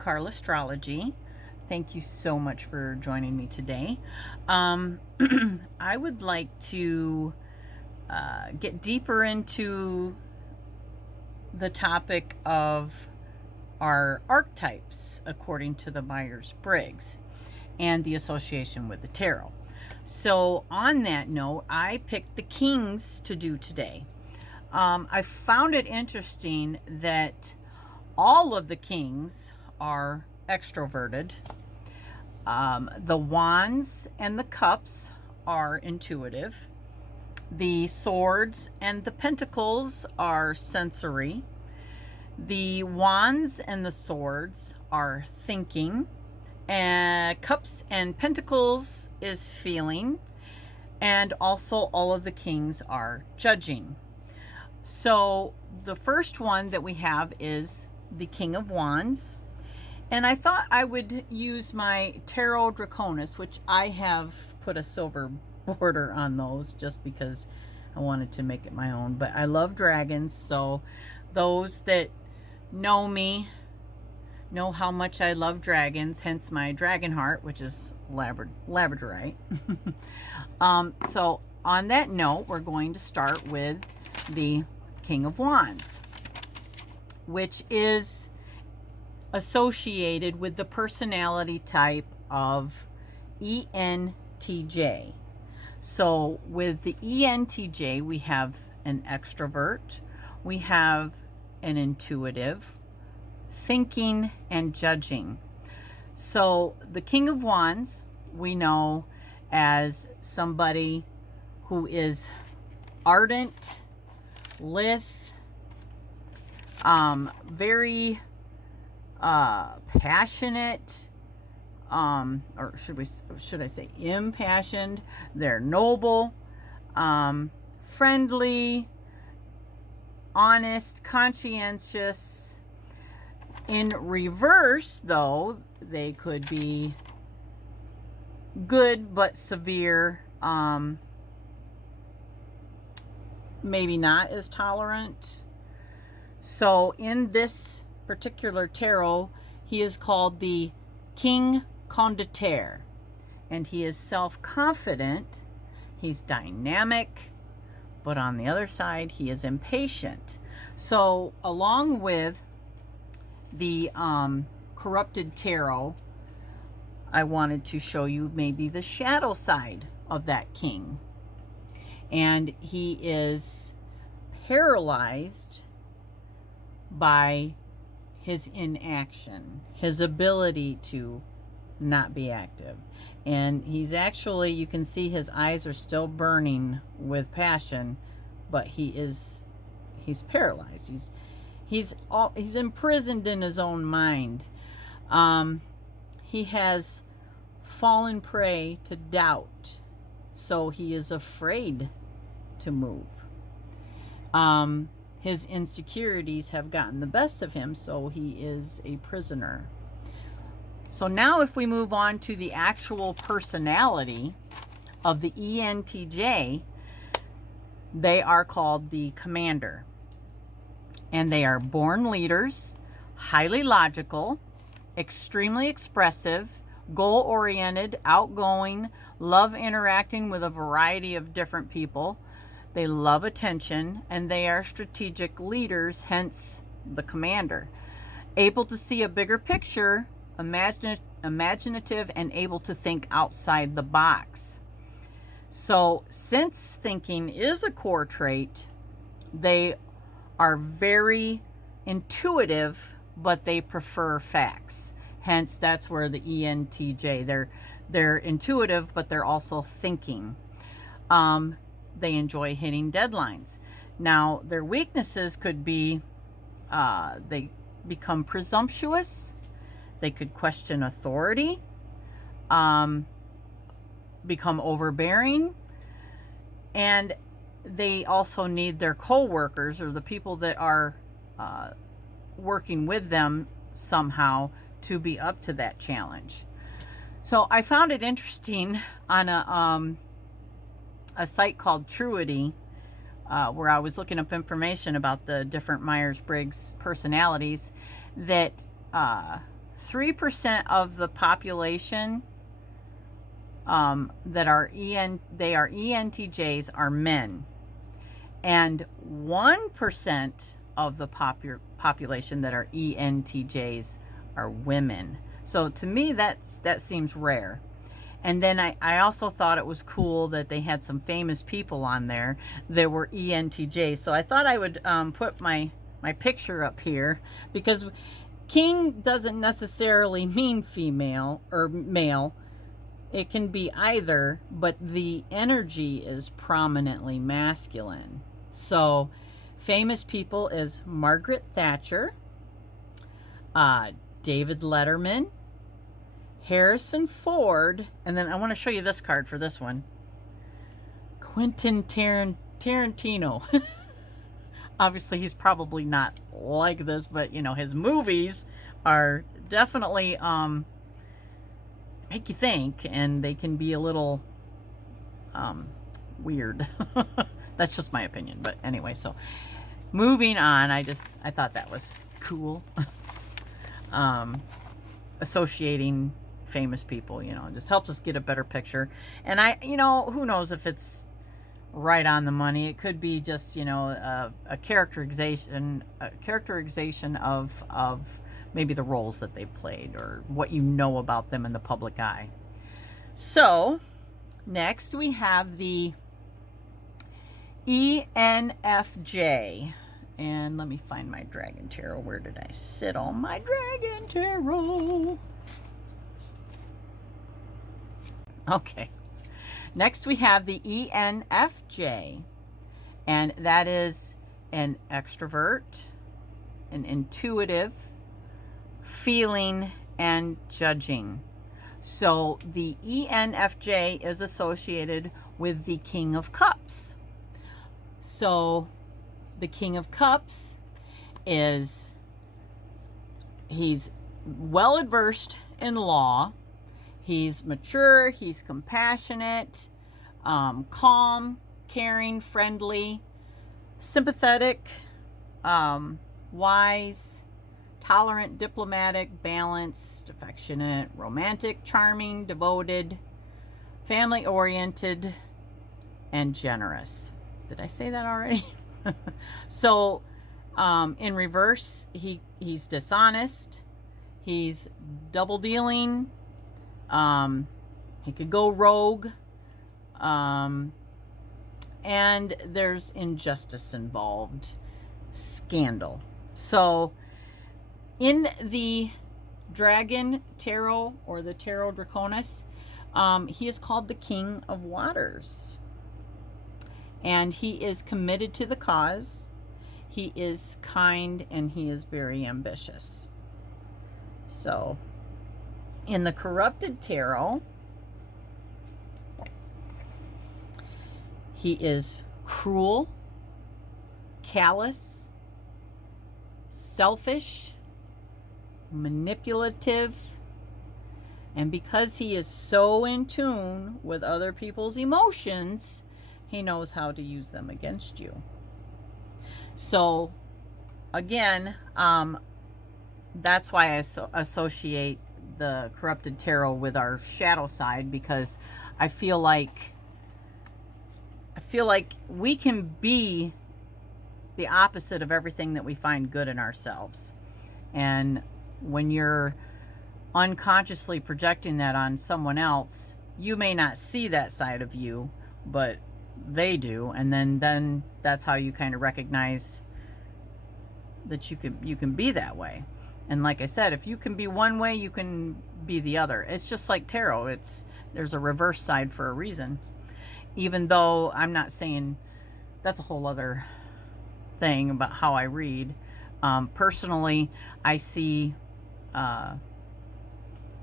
Carlastrology. Thank you so much for joining me today. I would like to get deeper into the topic of our archetypes according to the Myers-Briggs and the association with the tarot. So on that note, I picked the Kings to do today. I found it interesting that all of the Kings are extroverted. The Wands and the Cups are intuitive. The Swords and the Pentacles are sensory. The Wands and the Swords are thinking. And Cups and Pentacles is feeling. And also all of the Kings are judging. So the first one that we have is the King of Wands. And I thought I would use my Tarot Draconis, which I have put a silver border on those just because I wanted to make it my own. But I love dragons, so those that know me know how much I love dragons, hence my dragon heart, which is labradorite. So on that note, we're going to start with the King of Wands, which is associated with the personality type of ENTJ. So with the ENTJ, we have an extrovert, we have an intuitive, thinking, and judging. So the King of Wands, we know as somebody who is ardent, lithe, very passionate, or should I say impassioned. They're noble, friendly, honest, conscientious. In reverse, though, they could be good but severe, maybe not as tolerant. So in this particular tarot, he is called the King Condottiere, and he is self-confident, he's dynamic, but on the other side, he is impatient. So along with the corrupted tarot, I wanted to show you maybe the shadow side of that king. And he is paralyzed by his inaction, his ability to not be active. And he's actually, you can see his eyes are still burning with passion, but he's paralyzed. He's imprisoned in his own mind. He has fallen prey to doubt, so he is afraid to move. His insecurities have gotten the best of him, so he is a prisoner. So now if we move on to the actual personality of the ENTJ, they are called the Commander. And they are born leaders, highly logical, extremely expressive, goal-oriented, outgoing, love interacting with a variety of different people. They love attention, and they are strategic leaders, hence the Commander. Able to see a bigger picture, imaginative, and able to think outside the box. So since thinking is a core trait, they are very intuitive, but they prefer facts. Hence, that's where the ENTJ, they're intuitive, but they're also thinking. They enjoy hitting deadlines. Now, their weaknesses could be they become presumptuous. They could question authority, become overbearing, and they also need their co-workers or the people that are working with them somehow to be up to that challenge. So I found it interesting on a site called Truity, where I was looking up information about the different Myers-Briggs personalities, that 3% of the population that are ENTJs are men, and 1% of the population that are ENTJs are women. So to me, that seems rare. And then I also thought it was cool that they had some famous people on there that were ENTJs. So I thought I would put my picture up here, because king doesn't necessarily mean female or male. It can be either, but the energy is prominently masculine. So famous people is Margaret Thatcher, David Letterman, Harrison Ford, and then I want to show you this card for this one. Quentin Tarantino. Obviously, he's probably not like this, but you know, his movies are definitely make you think, and they can be a little weird. That's just my opinion, but anyway, so moving on, I thought that was cool. Associating famous people, you know, it just helps us get a better picture. And you know, who knows if it's right on the money. It could be just, you know, a characterization of maybe the roles that they played, or what you know about them in the public eye. So next we have the ENFJ. And let me find my Dragon Tarot. Where did I sit on my Dragon Tarot? Okay. Next we have the ENFJ. And that is an extrovert, an intuitive, feeling, and judging. So the ENFJ is associated with the King of Cups. So the King of Cups he's well adversed in law. He's mature, he's compassionate, calm, caring, friendly, sympathetic, wise, tolerant, diplomatic, balanced, affectionate, romantic, charming, devoted, family-oriented, and generous. Did I say that already? So in reverse, he's dishonest, he's double-dealing, he could go rogue, and there's injustice involved, scandal. So in the Dragon Tarot, or the Tarot Draconis, he is called the King of Waters. And he is committed to the cause. He is kind, and he is very ambitious. So in the Corrupted Tarot, he is cruel, callous, selfish, manipulative, and because he is so in tune with other people's emotions, he knows how to use them against you. So again, that's why I associate the Corrupted Tarot with our shadow side, because I feel like we can be the opposite of everything that we find good in ourselves. And when you're unconsciously projecting that on someone else, you may not see that side of you, but they do. And then that's how you kind of recognize that you can be that way. And like I said, if you can be one way, you can be the other. It's just like tarot. There's a reverse side for a reason. Even though I'm not saying, that's a whole other thing about how I read. Personally, I see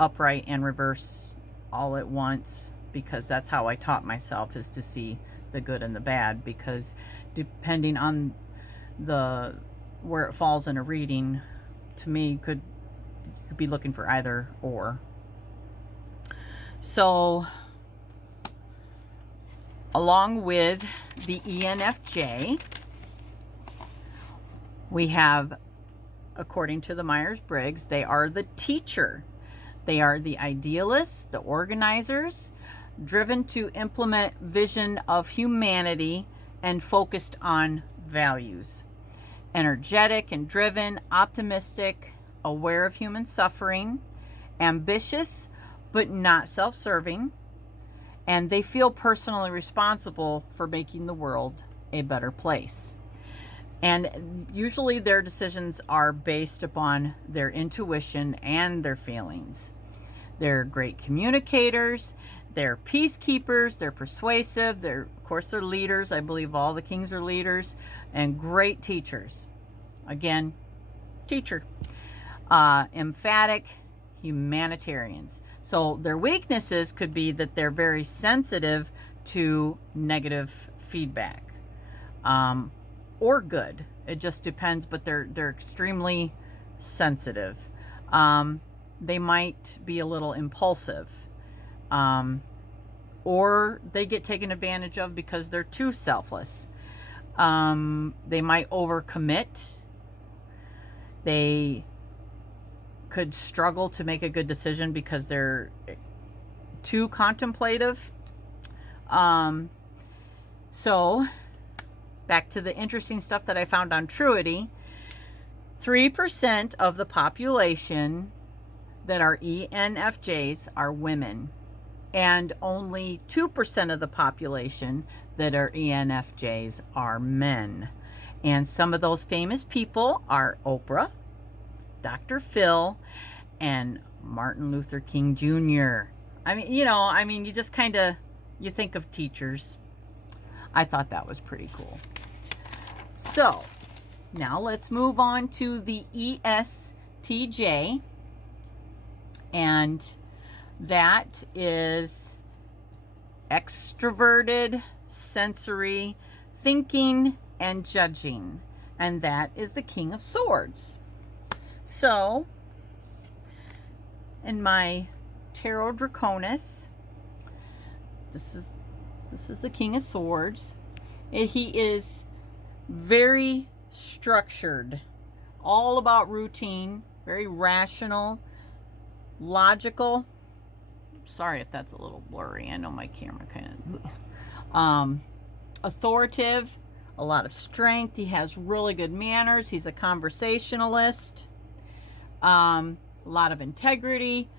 upright and reverse all at once, because that's how I taught myself, is to see the good and the bad, because depending on where it falls in a reading, to me, you could be looking for either or. So along with the ENFJ, we have according to the Myers-Briggs, they are the teacher. They are the idealists, the organizers, driven to implement vision of humanity and focused on values. Energetic and driven, optimistic, aware of human suffering, ambitious but not self-serving, and they feel personally responsible for making the world a better place. And usually their decisions are based upon their intuition and their feelings. They're great communicators, they're peacekeepers, they're persuasive, of course they're leaders. I believe all the kings are leaders, and great teachers. Again, teacher. Emphatic, humanitarians. So their weaknesses could be that they're very sensitive to negative feedback. Or good. It just depends, but they're extremely sensitive. They might be a little impulsive. Or they get taken advantage of because they're too selfless. They might overcommit. They could struggle to make a good decision because they're too contemplative. So back to the interesting stuff that I found on Truity. 3% of the population that are ENFJs are women, and only 2% of the population that are ENFJs are men. And some of those famous people are Oprah, Dr. Phil, and Martin Luther King Jr. You just kind of, you think of teachers. I thought that was pretty cool. So, now let's move on to the ESTJ. And that is extroverted, sensory, thinking, and judging. And that is the King of Swords. So, in my Tarot Draconis, this is the King of Swords. He is very structured, all about routine, very rational, logical. Sorry if that's a little blurry. I know my camera kind of authoritative, a lot of strength. He has really good manners. He's a conversationalist. A lot of integrity,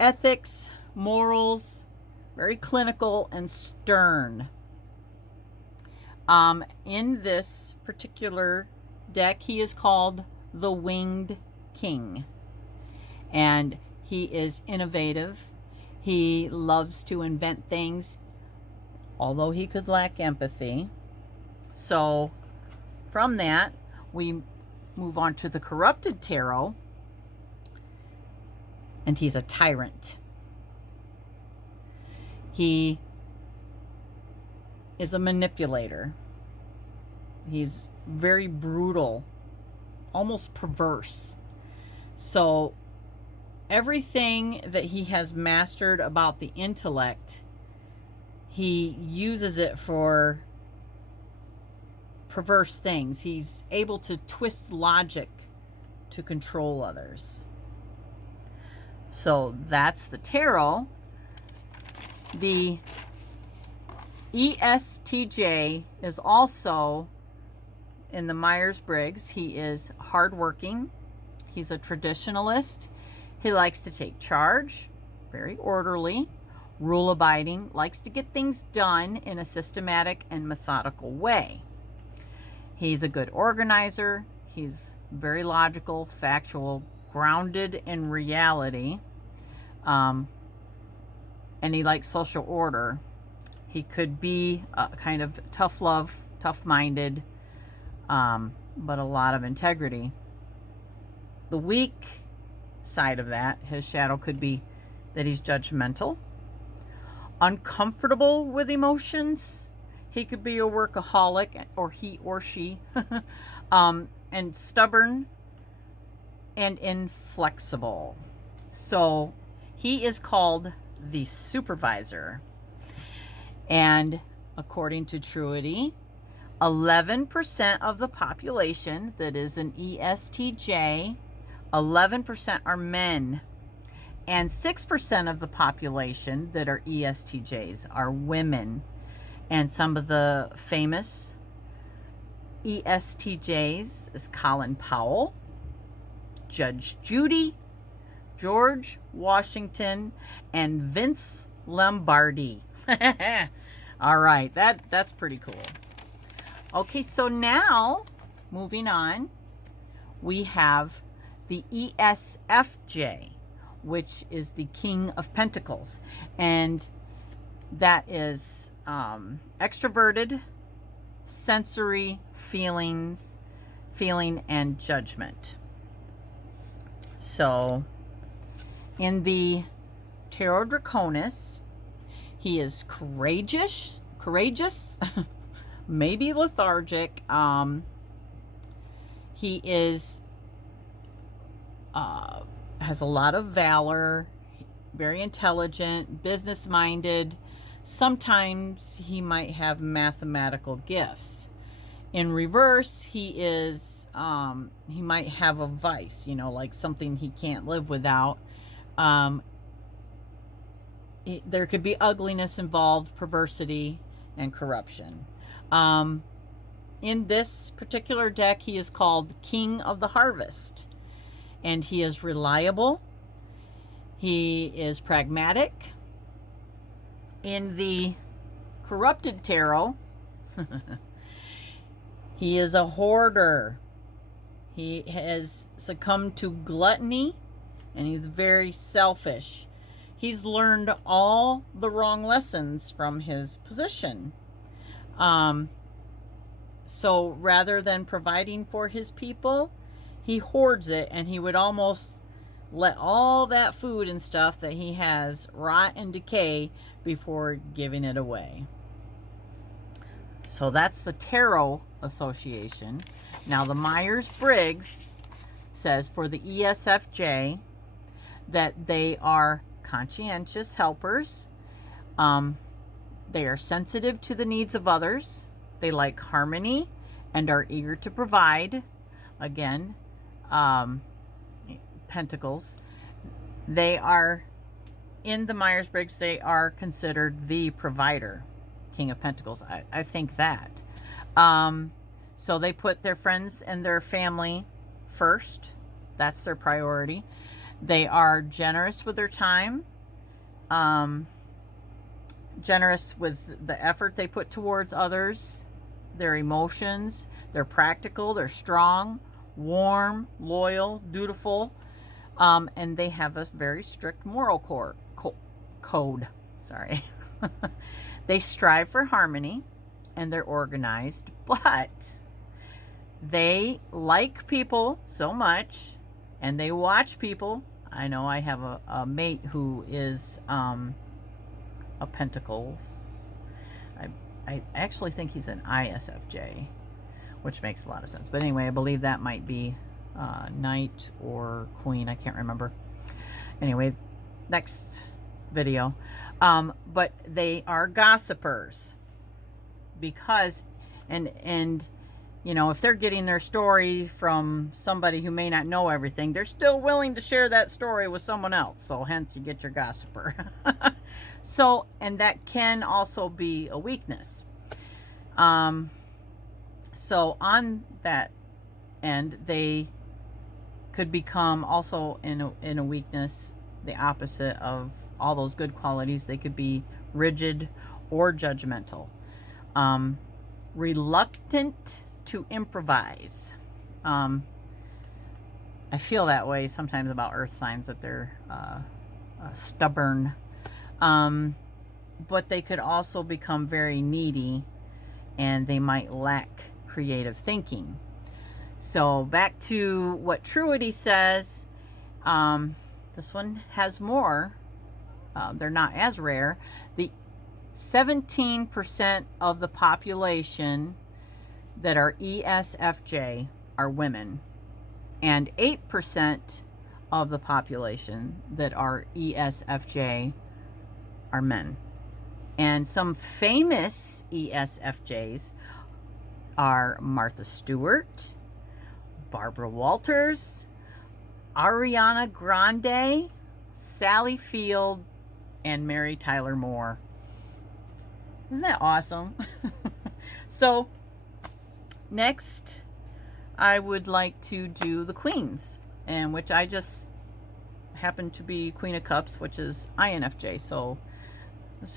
ethics, morals, very clinical and stern. In this particular deck, he is called the Winged King. And he is innovative. He loves to invent things, although he could lack empathy. So from that, we move on to the Corrupted Tarot. And he's a tyrant. He is a manipulator. He's very brutal, almost perverse. So everything that he has mastered about the intellect, he uses it for perverse things. He's able to twist logic to control others. So that's the tarot. The ESTJ is also in the Myers-Briggs. He is hardworking. He's a traditionalist. He likes to take charge, very orderly, rule-abiding, likes to get things done in a systematic and methodical way. He's a good organizer. He's very logical, factual, grounded in reality. And he likes social order. He could be kind of tough love, tough-minded, but a lot of integrity. The weak side of that, his shadow could be that he's judgmental, uncomfortable with emotions. He could be a workaholic, or he or she, and stubborn and inflexible. So he is called the supervisor. And according to Truity, 11% of the population that is an ESTJ, 11% are men. And 6% of the population that are ESTJs are women. And some of the famous ESTJs is Colin Powell, Judge Judy, George Washington, and Vince Lombardi. All right, that's pretty cool. Okay, so now, moving on, we have the ESFJ, which is the King of Pentacles. And that is extroverted, sensory feeling, and judgment. So, in the Tarot Draconis, he is courageous, maybe lethargic. He is has a lot of valor, very intelligent, business-minded. Sometimes he might have mathematical gifts. In reverse, he is he might have a vice, you know, like something he can't live without. There could be ugliness involved, perversity, and corruption. In this particular deck, he is called King of the Harvest, and he is reliable. He is pragmatic. In the Corrupted Tarot, he is a hoarder. He has succumbed to gluttony, and he's very selfish. He's learned all the wrong lessons from his position. So rather than providing for his people, he hoards it, and he would almost let all that food and stuff that he has rot and decay before giving it away. So that's the Tarot Association. Now the Myers-Briggs says for the ESFJ that they are conscientious helpers. They are sensitive to the needs of others. They like harmony and are eager to provide. Again, Pentacles. They are, in the Myers-Briggs, they are considered the provider. King of Pentacles. I think that. So they put their friends and their family first. That's their priority. They are generous with their time. Generous with the effort they put towards others. Their emotions. They're practical. They're strong, warm, loyal, dutiful. And they have a very strict moral code. Sorry. They strive for harmony, and they're organized, but they like people so much, and they watch people. I know I have a mate who is a Pentacles. I actually think he's an ISFJ, which makes a lot of sense. But anyway, I believe that might be Knight or Queen. I can't remember. Anyway, next video. But they are gossipers because, and you know, if they're getting their story from somebody who may not know everything, they're still willing to share that story with someone else. So hence you get your gossiper. So, and that can also be a weakness. So on that end, they could become also in a weakness, the opposite of all those good qualities. They could be rigid or judgmental. Reluctant to improvise. I feel that way sometimes about earth signs, that they're stubborn. But they could also become very needy, and they might lack creative thinking. So back to what Truity says. This one has more. They're not as rare. The 17% of the population that are ESFJ are women, and 8% of the population that are ESFJ are men. And some famous ESFJs are Martha Stewart, Barbara Walters, Ariana Grande, Sally Field, and Mary Tyler Moore. Isn't that awesome? So next, I would like to do the Queens, and which I just happen to be Queen of Cups, which is INFJ. So at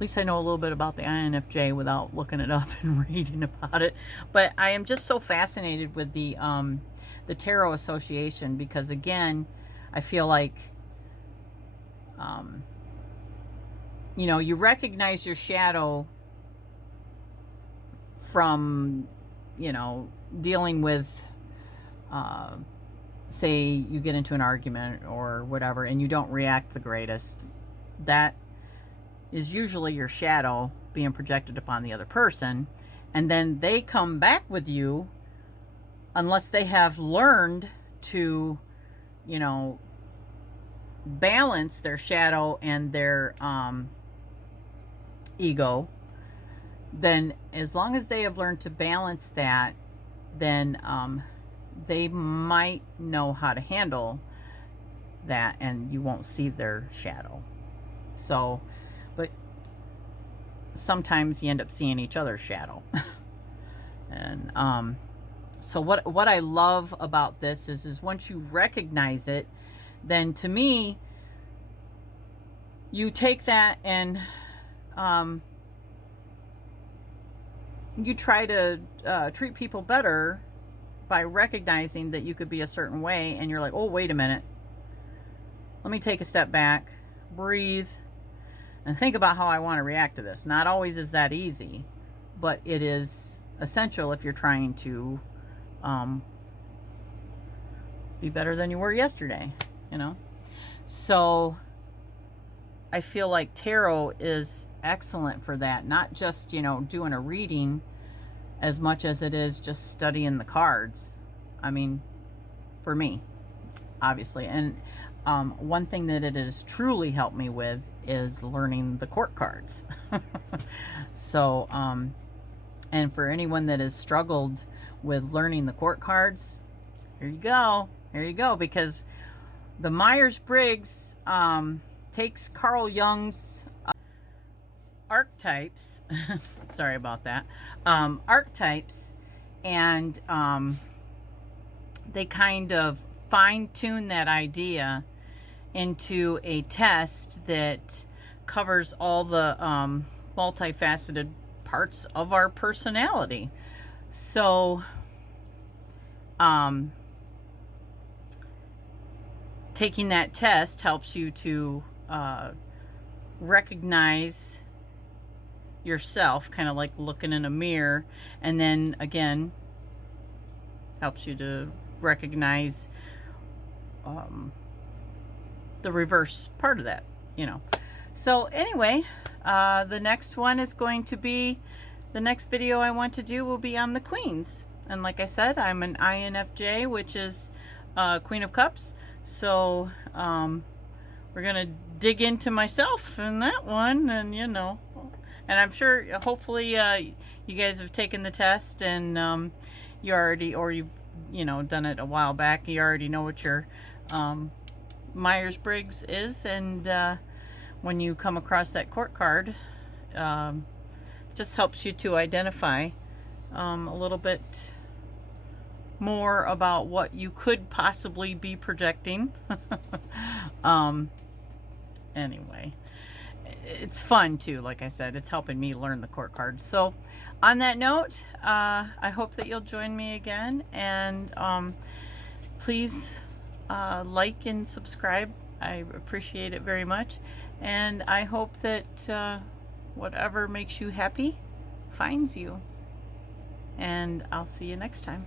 least I know a little bit about the INFJ without looking it up and reading about it. But I am just so fascinated with the Tarot Association, because again, I feel like you know, you recognize your shadow from, you know, dealing with say you get into an argument or whatever and you don't react the greatest. That is usually your shadow being projected upon the other person, and then they come back with you unless they have learned to, you know, balance their shadow and their ego. Then as long as they have learned to balance that, then they might know how to handle that, and you won't see their shadow. So, but sometimes you end up seeing each other's shadow. And so what I love about this is once you recognize it, then to me, you take that and you try to treat people better by recognizing that you could be a certain way, and you're like, oh, wait a minute. Let me take a step back, breathe, and think about how I want to react to this. Not always is that easy, but it is essential if you're trying to be better than you were yesterday, you know? So I feel like tarot is excellent for that. Not just, you know, doing a reading as much as it is just studying the cards. I mean, for me, obviously. And one thing that it has truly helped me with is learning the court cards. So, and for anyone that has struggled with learning the court cards, here you go. Here you go. Because the Myersbriggs takes Carl Jung's archetypes, sorry about that, archetypes, and they kind of fine-tune that idea into a test that covers all the multifaceted parts of our personality. So taking that test helps you to recognize yourself, kind of like looking in a mirror, and then again helps you to recognize the reverse part of that, you know. So anyway, the next one is going to be, the next video I want to do will be on the Queens. And like I said, I'm an INFJ, which is Queen of Cups. So we're gonna dig into myself in that one, and you know, and I'm sure hopefully you guys have taken the test, and you already, or you've, you know, done it a while back. You already know what your Myers-Briggs is, and when you come across that court card, just helps you to identify a little bit more about what you could possibly be projecting. Anyway, it's fun too. Like I said, it's helping me learn the court cards. So on that note, I hope that you'll join me again, and please like and subscribe. I appreciate it very much, and I hope that whatever makes you happy finds you, and I'll see you next time.